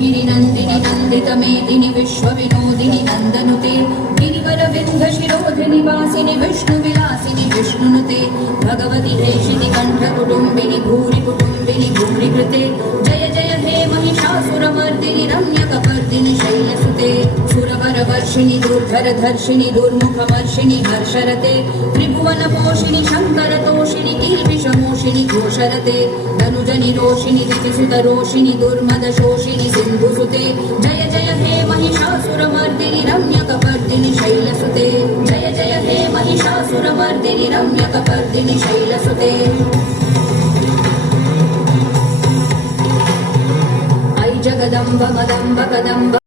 गिरिनन्दिनि नन्दितमेदिनि विश्वविनोदिनि नन्दनुते गिरिवरविन्ध्यशिरोधिनि वासिनि विष्णुविलासिनि विष्णुनुते भगवति हेशिति कण्ठकुटुम्बिनि भूरि कुटुम्बिनि भूरिकृते जय जय हे महिषासुरमर्दिनि रम्यकपर्दिनि शैलसुते सुरवरवर्षिणि दुर्धरधर्षिणि दुर्मुखमर्षिणि हर्षरते त्रिभुवनपोषिणि शङ्करतोषिणि किल्बिषमोषिणि घोषरते धनुजनि रोषिणि दितिसुतरोषिणि दुर्मदशोषिणि सिन्धुसुते जय जय हे महिषासुरमर्दिनि रम्यकपर्दिनि शैलसुते जय जय हे महिषासुरमर्दिनि रम्यकपर्दिनि शैलसुते ऐ जगदम्ब मदम्ब कदम्ब